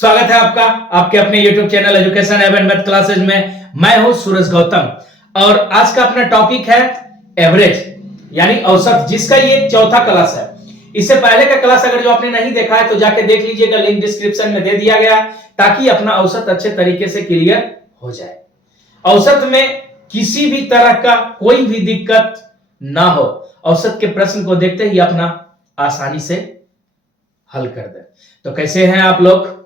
स्वागत है आपका आपके अपने YouTube चैनल एजुकेशन एवं मैथ क्लासेज में। मैं हूं सूरज गौतम और आज का अपना टॉपिक है एवरेज यानी औसत, जिसका ये चौथा क्लास है। इससे पहले का क्लास अगर जो आपने नहीं देखा है तो जाके देख लीजिएगा, लिंक डिस्क्रिप्शन में दे दिया गया है, ताकि अपना औसत अच्छे तरीके से क्लियर हो जाए। औसत में किसी भी तरह का कोई भी दिक्कत ना हो, औसत के प्रश्न को देखते ही अपना आसानी से हल कर दे। तो कैसे हैं आप लोग?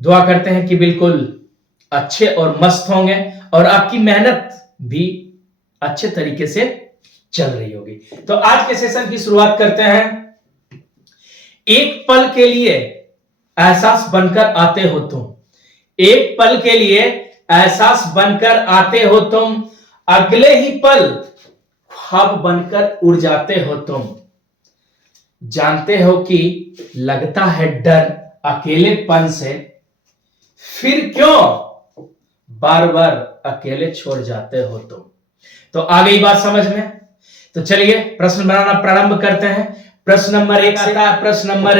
दुआ करते हैं कि बिल्कुल अच्छे और मस्त होंगे और आपकी मेहनत भी अच्छे तरीके से चल रही होगी। तो आज के सेशन की शुरुआत करते हैं। एक पल के लिए एहसास बनकर आते हो तुम, एक पल के लिए एहसास बनकर आते हो तुम, अगले ही पल ख्वाब बनकर उड़ जाते हो तुम। जानते हो कि लगता है डर अकेलेपन से, फिर क्यों बार बार अकेले छोड़ जाते हो तुम। तो आ गई बात समझ में? तो चलिए प्रश्न बनाना प्रारंभ करते हैं। प्रश्न नंबर 1 आता है। प्रश्न नंबर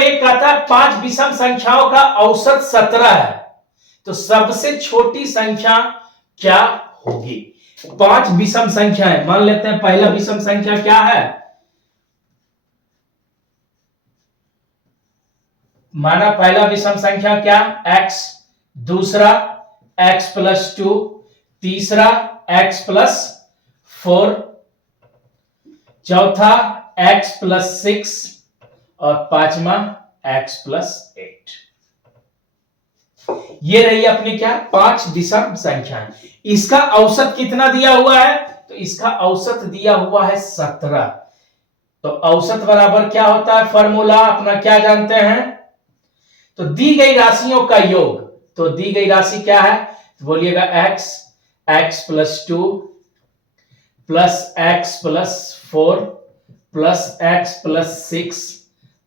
1 आता है 5 विषम संख्याओं का औसत 17 है, तो सबसे छोटी संख्या क्या होगी? 5 विषम संख्या है। मान लेते हैं पहला विषम संख्या क्या है, माना पहला विषम संख्या क्या? x, दूसरा x प्लस 2, तीसरा x प्लस 4, चौथा x प्लस 6 और पांचवा x प्लस 8। ये रही अपनी क्या? 5 विषम संख्याएं। इसका औसत कितना दिया हुआ है? तो इसका औसत दिया हुआ है 17। तो औसत बराबर क्या होता है? फॉर्मूला अपना क्या जानते हैं? तो दी गई राशियों का योग। तो दी गई राशि क्या है? तो बोलिएगा x plus 2 plus x plus 4 plus x plus 6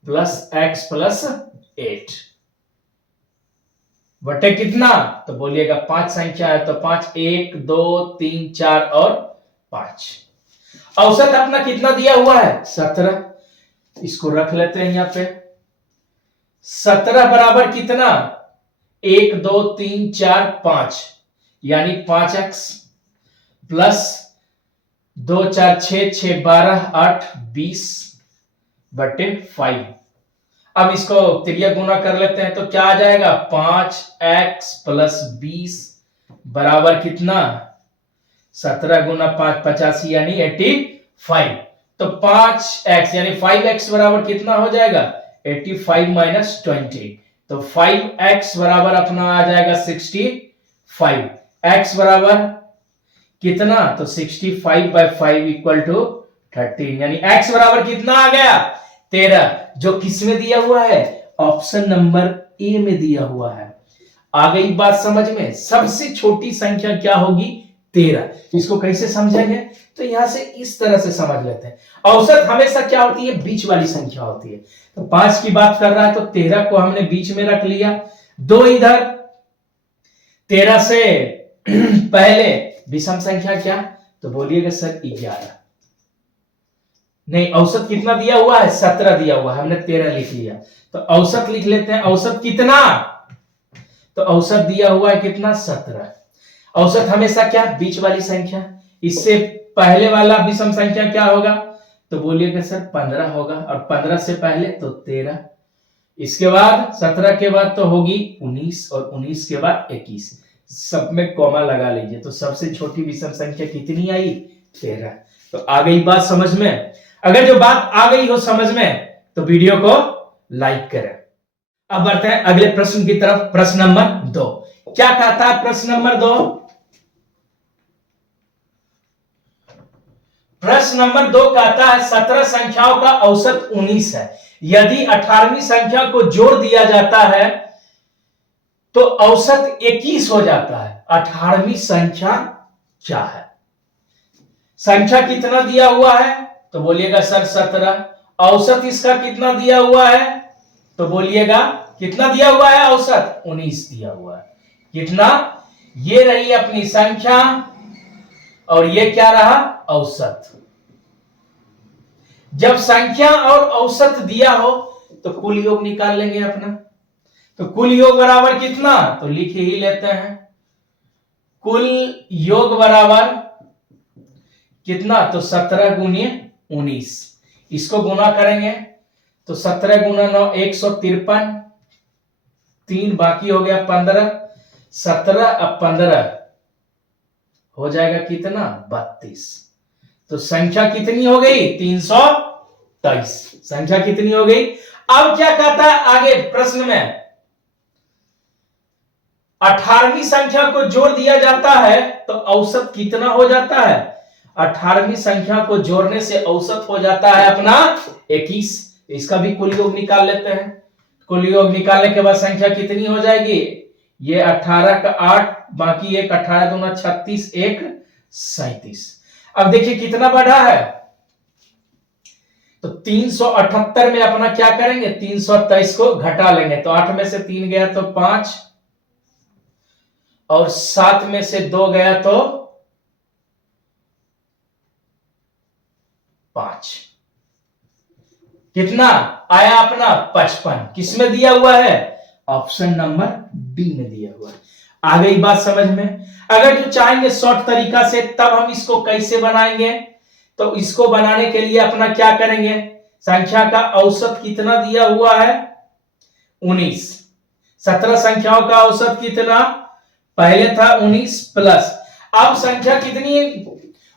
plus x plus 8 बटे कितना? तो बोलिएगा 5 संख्या है तो 5, 1 2 3 4 और 5। औसत अपना कितना दिया हुआ है? 17। इसको रख लेते हैं यहां पे। 17 बराबर कितना? 1 2 3 4 5 यानी 5x प्लस 2 4 6 6 12 8 20 बटे 5। अब इसको त्रिया गुना कर लेते हैं तो क्या आ जाएगा? 5x प्लस 20 बराबर कितना? 17 गुना 5 85 यानी 85। तो 5x यानी 5x बराबर कितना हो जाएगा? 85 माइनस 20। तो 5x बराबर अपना आ जाएगा 65। x बराबर कितना? तो 65 बाय 5 इक्वल टू 13, यानी x बराबर कितना आ गया? 13, जो किस में दिया हुआ है? ऑप्शन नंबर ए में दिया हुआ है। आ गई बात समझ में? सबसे छोटी संख्या क्या होगी? 13। इसको कैसे समझेंगे? तो यहां से इस तरह से समझ लेते हैं। औसत हमेशा क्या होती है? बीच वाली संख्या होती है। तो 5 की बात कर रहा है तो 13 को हमने बीच में रख लिया, 2 इधर। 13 से पहले विषम संख्या क्या? तो बोलिएगा सर 11। नहीं, औसत कितना दिया हुआ है? 17 दिया हुआ है, हमने 13 लिख लिया। तो औसत लिख लेते हैं। औसत कितना? तो औसत दिया हुआ है कितना? 17। औसत हमेशा क्या? बीच वाली संख्या। इससे पहले वाला विषम संख्या क्या होगा? तो बोलिएगा सर 15 होगा, और 15 से पहले तो 13, इसके बाद 17 के बाद तो होगी 19 और 19 के बाद 21। सब में कॉमा लगा लीजिए। तो सबसे छोटी विषम संख्या कितनी आई? 13। तो आ गई बात समझ में? अगर जो बात आ गई हो समझ में तो वीडियो को लाइक करें। अब बढ़ते हैं अगले प्रश्न की तरफ। प्रश्न नंबर 2 क्या कहता है? प्रश्न नंबर 2, प्रश्न नंबर 2 कहता है 17 संख्याओं का औसत 19 है। यदि 18वीं संख्या को जोड़ दिया जाता है तो औसत 21 हो जाता है। 18वीं संख्या क्या है? संख्या कितना दिया हुआ है? तो बोलिएगा सर 17। औसत इसका कितना दिया हुआ है? तो बोलिएगा कितना दिया हुआ है? औसत 19 दिया हुआ है। कितना? ये रही अपनी संख्या और ये क्या रहा? औसत। जब संख्या और औसत दिया हो तो कुल योग निकाल लेंगे अपना। तो कुल योग बराबर कितना, तो लिख ही लेते हैं। कुल योग बराबर कितना, तो 17 गुने 19। इसको गुना करेंगे तो 17 गुना 9 153, 3 बाकी हो गया 15, 17 अब 15 हो जाएगा कितना, 32। तो संख्या कितनी हो गई, 323। संख्या कितनी हो गई। अब क्या कहता है आगे प्रश्न में, 18वीं संख्या को जोड़ दिया जाता है तो औसत कितना हो जाता है। 18वीं संख्या को जोड़ने से औसत हो जाता है अपना 21। इसका भी कुल योग निकाल लेते हैं। कुल योग निकालने के बाद संख्या कितनी हो जाएगी, ये 18 का 8 बाकी एक 18 दूना 36 एक 37। अब देखिए कितना बढ़ा है, तो 378 में अपना क्या करेंगे, 323 को घटा लेंगे। तो 8 में से 3 गया तो 5 और 7 में से 2 गया तो 5। कितना आया अपना 55। किसमें दिया हुआ है, ऑप्शन नंबर डी में दिया हुआ है। आ गई बात समझ में। अगर जो चाहेंगे शॉर्ट तरीका से तब हम इसको कैसे बनाएंगे, तो इसको बनाने के लिए अपना क्या करेंगे, संख्या का औसत कितना दिया हुआ है 19। 17 संख्याओं का औसत कितना, पहले था 19 प्लस, अब संख्या कितनी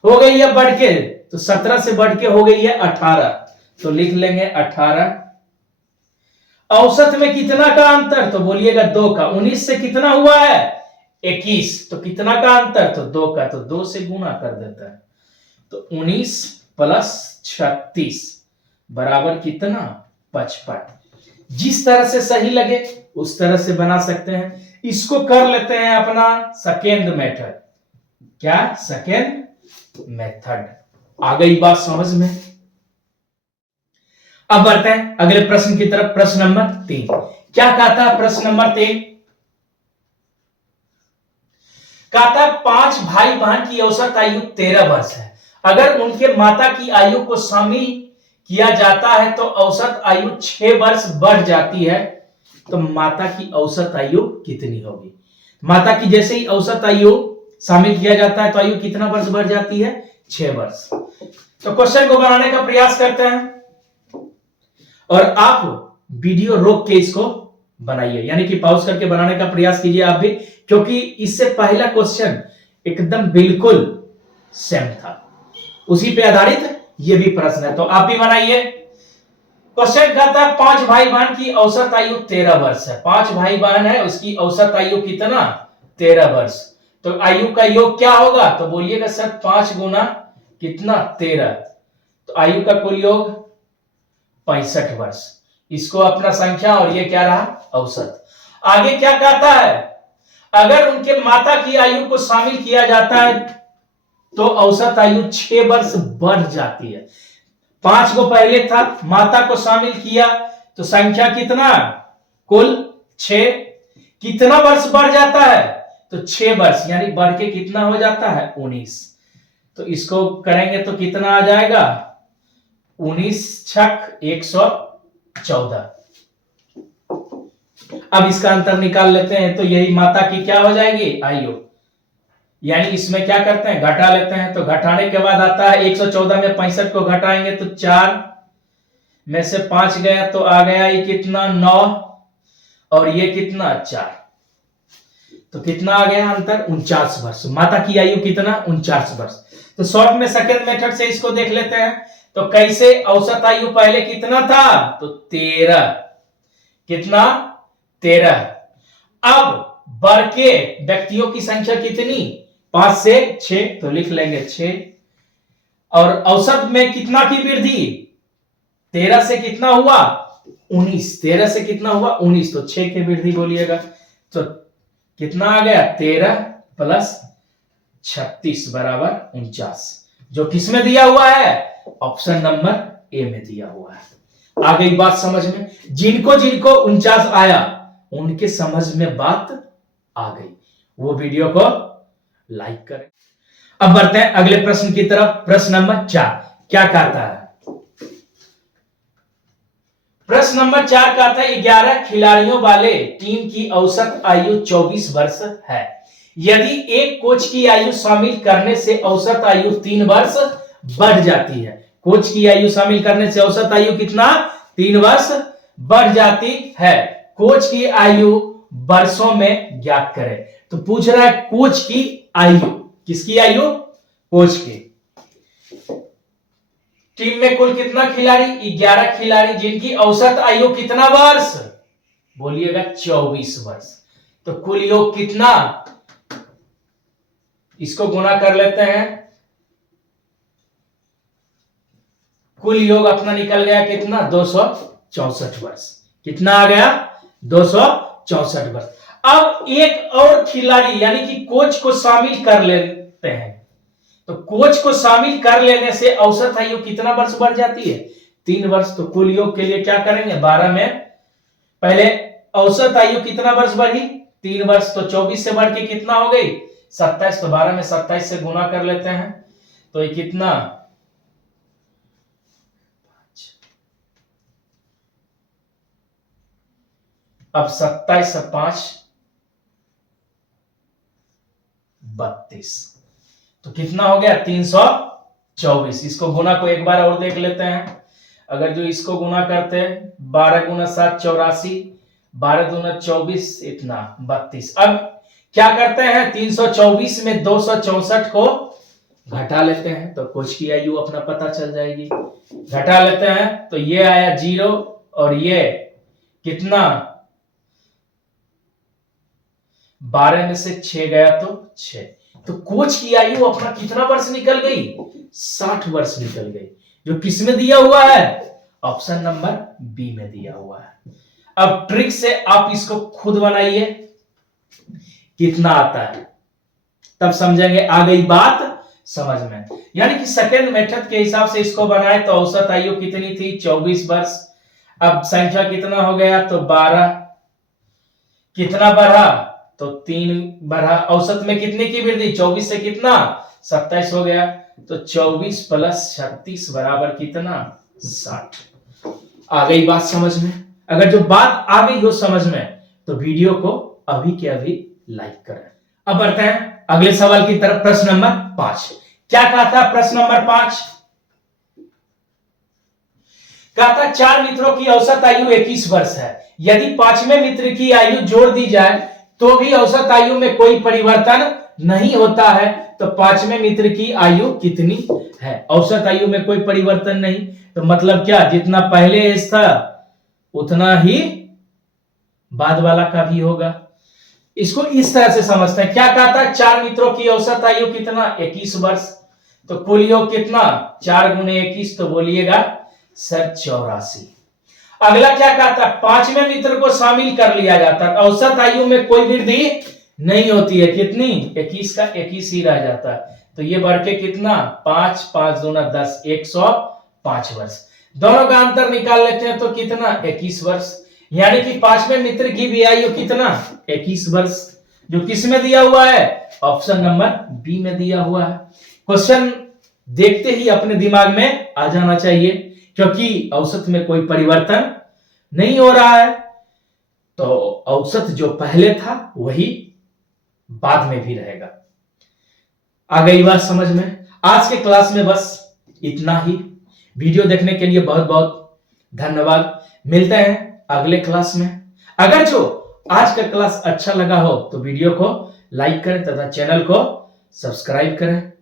हो गई है बढ़ के, तो 17 से बढ़ के हो गई है 18। तो लिख लेंगे 18। औसत में कितना का अंतर, तो बोलिएगा 2 का। 19 से कितना हुआ है 21, तो कितना का अंतर, तो 2 का। तो 2 से गुना कर देता है, तो 19 प्लस 36 बराबर कितना 55। जिस तरह से सही लगे उस तरह से बना सकते हैं। इसको कर लेते हैं अपना सेकेंड मेथड। क्या, सेकेंड मेथड। आ गई बात समझ में। अब बढ़ते हैं अगले प्रश्न की तरफ। प्रश्न नंबर 3 क्या कहता है, प्रश्न नंबर 3 कहता है 5 भाई बहन की औसत आयु 13 वर्ष है। अगर उनके माता की आयु को शामिल किया जाता है तो औसत आयु 6 वर्ष बढ़ जाती है, तो माता की औसत आयु कितनी होगी। माता की जैसे ही औसत आयु शामिल किया जाता है तो आयु कितना वर्ष बढ़ जाती है, 6 वर्ष। तो क्वेश्चन को बनाने का प्रयास करते हैं और आप वीडियो रोक के इसको बनाइए, यानी कि पॉज करके बनाने का प्रयास कीजिए आप भी, क्योंकि इससे पहला क्वेश्चन एकदम बिल्कुल सेम था, उसी पे आधारित ये भी प्रश्न है। तो आप भी बनाइए। क्वेश्चन कहता है 5 भाई बहन की औसत आयु 13 वर्ष है। 5 भाई बहन है, उसकी औसत आयु कितना, 13 वर्ष। तो आयु का योग क्या होगा, तो बोलिएगा सर 5 गुना कितना 13, तो आयु का कुल योग 65 वर्ष। इसको अपना संख्या और ये क्या रहा औसत। आगे क्या कहता है, अगर उनके माता की आयु को शामिल किया जाता है तो औसत आयु 6 वर्ष बढ़ जाती है। 5 को पहले था, माता को शामिल किया तो संख्या कितना, कुल 6। कितना वर्ष बढ़ जाता है, तो 6 वर्ष, यानी बढ़ के कितना हो जाता है 19। तो इसको करेंगे तो कितना आ जाएगा, 19 छक 114। अब इसका अंतर निकाल लेते हैं, तो यही माता की क्या हो जाएगी आयु, यानी इसमें क्या करते हैं घटा लेते हैं। तो घटाने के बाद आता है 114 में 65 को घटाएंगे तो 4 में से 5 गया तो आ गया ये कितना 9 और ये कितना 4, तो कितना आ गया अंतर 49 वर्ष। माता की आयु कितना 49 वर्ष। तो शॉर्ट में सेकंड मेथड से इसको देख लेते हैं। तो कैसे, औसत आयु पहले कितना था, तो 13, कितना 13। अब बढ़ के व्यक्तियों की संख्या कितनी, 5 से 6, तो लिख लेंगे 6। और औसत में कितना की वृद्धि, 13 से कितना हुआ 19, 13 से कितना हुआ 19, तो 6 की वृद्धि बोलिएगा। तो कितना आ गया 13 प्लस 36 बराबर 49, जो किसमें दिया हुआ है, ऑप्शन नंबर ए में दिया हुआ है। आ गई बात समझ में। जिनको जिनको 49 आया उनके समझ में बात आ गई, वो वीडियो को लाइक करें। अब बढ़ते हैं अगले प्रश्न की तरफ। प्रश्न नंबर 4 क्या कहता है, प्रश्न नंबर 4 का था 11 खिलाड़ियों वाले टीम की औसत आयु 24 वर्ष है। यदि एक कोच की आयु शामिल करने से औसत आयु 3 वर्ष बढ़ जाती है। कोच की आयु शामिल करने से औसत आयु कितना? 3 वर्ष बढ़ जाती है। कोच की आयु वर्षों में ज्ञात करें। तो पूछ रहा है कोच की आयु। किसकी आयु? कोच की। टीम में कुल कितना खिलाड़ी? 11 खिलाड़ी, जिनकी औसत आयु कितना वर्ष? बोलिएगा 24 वर्ष। तो कुल योग कितना? इसको गुना कर लेते हैं। कुल योग अपना निकल गया कितना? 264 वर्ष। कितना आ गया? 264 वर्ष। अब एक और खिलाड़ी यानी कि कोच को शामिल कर लेते हैं। तो कोच को शामिल कर लेने से औसत आयु कितना वर्ष बढ़ जाती है? 3 वर्ष। तो कुल योग के लिए क्या करेंगे? 12 में पहले औसत आयु कितना वर्ष बढ़ी? 3 वर्ष। तो 24 से बढ़ के कितना हो गई? 27। तो 12 में 27 से गुना कर लेते हैं। तो ये कितना? अब 27 से 5 32। तो कितना हो गया? 324। इसको गुना को एक बार और देख लेते हैं। अगर जो इसको गुना करते हैं 12 गुना 7 84, 12 दूना 24, इतना 32। अब क्या करते हैं? 324 में 264 को घटा लेते हैं तो कोच की आयु अपना पता चल जाएगी। घटा लेते हैं तो ये आया 0 और ये कितना? 12 में से 6 गया तो 6। तो कोच की आयु अपना कितना वर्ष निकल गई? 60 वर्ष निकल गई। जो किस में दिया हुआ है? ऑप्शन नंबर बी में दिया हुआ है। अब ट्रिक से आप इसको खुद बनाइए कितना आता है, तब समझेंगे। आ गई बात समझ में। यानी कि सेकेंड मेथड के हिसाब से इसको बनाए तो औसत आयु कितनी थी? 24 वर्ष। अब संख्या कितना हो गया? तो 12। कितना बढ़ा? तो 3 बढ़ा। औसत में कितने की वृद्धि? 24 से कितना? 27 हो गया। तो 24 प्लस 36 बराबर कितना? 60। आ गई बात समझ में। अगर जो बात आ गई हो समझ में तो वीडियो को अभी के अभी लाइक करें। अब बढ़ते हैं अगले सवाल की तरफ। प्रश्न नंबर 5 क्या कहा था? प्रश्न नंबर 5 कहा था 4 मित्रों की औसत आयु 21 वर्ष है। यदि 5वें मित्र की आयु जोड़ दी जाए तो भी औसत आयु में कोई परिवर्तन नहीं होता है। तो 5वें मित्र की आयु कितनी है? औसत आयु में कोई परिवर्तन नहीं। तो मतलब क्या? जितना पहले एज था उतना ही बाद वाला का भी होगा। इसको इस तरह से समझते हैं। क्या कहा था? 4 मित्रों की औसत आयु कितना? 21 वर्ष। तो कुल योग कितना? 4 गुने 21। तो बोलिएगा सर 84। अगला क्या कहा था? 5वें मित्र को शामिल कर लिया जाता है। औसत आयु में कोई वृद्धि नहीं होती है। कितनी? 21 का 21 ही रह जाता है। तो ये बढ़ के कितना? 5 5 दूना 10 105 वर्ष। दोनों का अंतर निकाल लेते हैं तो कितना? 21 वर्ष। यानी कि 5वें मित्र की भी आयु कितना? 21 वर्ष। जो किस में दिया हुआ है? ऑप्शन नंबर बी में दिया हुआ है। क्वेश्चन देखते ही अपने दिमाग में आ जाना चाहिए, क्योंकि औसत में कोई परिवर्तन नहीं हो रहा है। तो औसत जो पहले था वही बाद में भी रहेगा। आ गई बात समझ में। आज के क्लास में बस इतना ही। वीडियो देखने के लिए बहुत बहुत धन्यवाद। मिलते हैं अगले क्लास में। अगर जो आज का क्लास अच्छा लगा हो तो वीडियो को लाइक करें तथा चैनल को सब्सक्राइब करें।